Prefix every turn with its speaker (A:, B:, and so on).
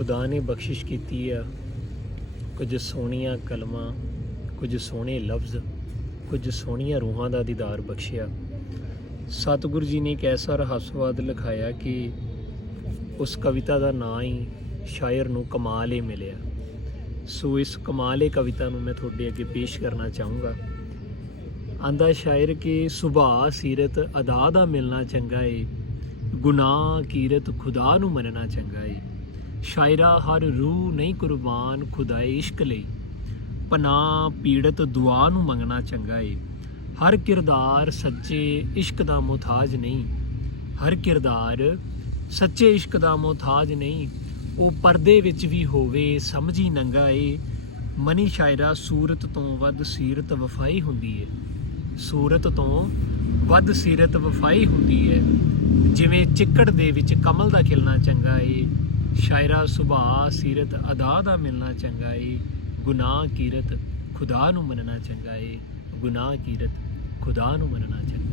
A: ਖੁਦਾ ਨੇ ਬਖਸ਼ਿਸ਼ ਕੀਤੀ ਆ। ਕੁਝ ਸੋਹਣੀਆਂ ਕਲਮਾਂ, ਕੁਝ ਸੋਹਣੇ ਲਫ਼ਜ਼, ਕੁਝ ਸੋਹਣੀਆਂ ਰੂਹਾਂ ਦਾ ਦੀਦਾਰ ਬਖਸ਼ਿਆ। ਸਤਿਗੁਰੂ ਜੀ ਨੇ ਇੱਕ ਐਸਾ ਰਹੱਸਵਾਦ ਲਿਖਾਇਆ ਕਿ ਉਸ ਕਵਿਤਾ ਦਾ ਨਾਂ ਹੀ ਸ਼ਾਇਰ ਨੂੰ ਕਮਾਲ ਹੀ ਮਿਲਿਆ। ਸੋ ਇਸ ਕਮਾਲ ਇਹ ਕਵਿਤਾ ਨੂੰ ਮੈਂ ਤੁਹਾਡੇ ਅੱਗੇ ਪੇਸ਼ ਕਰਨਾ ਚਾਹੂੰਗਾ। ਆਂਦਾ ਸ਼ਾਇਰ ਕਿ ਸੁਭਾ ਸੀਰਤ ਅਦਾ ਦਾ ਮਿਲਣਾ ਚੰਗਾ ਏ, ਗੁਨਾਹ ਕੀਰਤ ਖੁਦਾ ਨੂੰ ਮੰਨਣਾ ਚੰਗਾ ਏ। ਸ਼ਾਇਰਾ ਹਰ ਰੂਹ ਨਹੀਂ ਕੁਰਬਾਨ ਖੁਦਾਏ ਇਸ਼ਕ ਲਈ। ਪਨਾ ਪੀੜਤ ਦੁਆ ਨੂੰ ਮੰਗਣਾ ਚੰਗਾ ਏ। ਹਰ ਕਿਰਦਾਰ ਸੱਚੇ ਇਸ਼ਕ ਦਾ ਮੁਤਾਜ ਨਹੀਂ। ਹਰ ਕਿਰਦਾਰ ਸੱਚੇ ਇਸ਼ਕ ਦਾ ਮੁਤਾਜ ਨਹੀਂ। ਉਹ ਪਰਦੇ ਵਿੱਚ ਵੀ ਹੋਵੇ ਸਮਝੀ ਨੰਗਾ ਏ। ਮਨੀ ਸ਼ਾਇਰਾ ਸੂਰਤ ਤੋਂ ਵੱਧ ਸੀਰਤ ਵਫਾਈ ਹੁੰਦੀ ਏ। ਸੂਰਤ ਤੋਂ ਵੱਧ ਸੀਰਤ ਵਫਾਈ ਹੁੰਦੀ ਹੈ ਜਿਵੇਂ ਚਿੱਕੜ ਦੇ ਵਿੱਚ ਕਮਲ ਦਾ ਖਿਲਣਾ ਚੰਗਾ ਏ। ਸ਼ਾਇਰਾ ਸੁਭਾ ਸੀਰਤ ਅਦਾ ਦਾ ਮਿਲਣਾ ਚੰਗਾ ਏ। ਗੁਨਾਹ ਕੀਰਤ ਖੁਦਾ ਨੂੰ ਮੰਨਣਾ ਚੰਗਾ ਏ। ਗੁਨਾਹ ਕੀਰਤ ਖੁਦਾ ਨੂੰ ਮੰਨਣਾ ਚੰਗਾ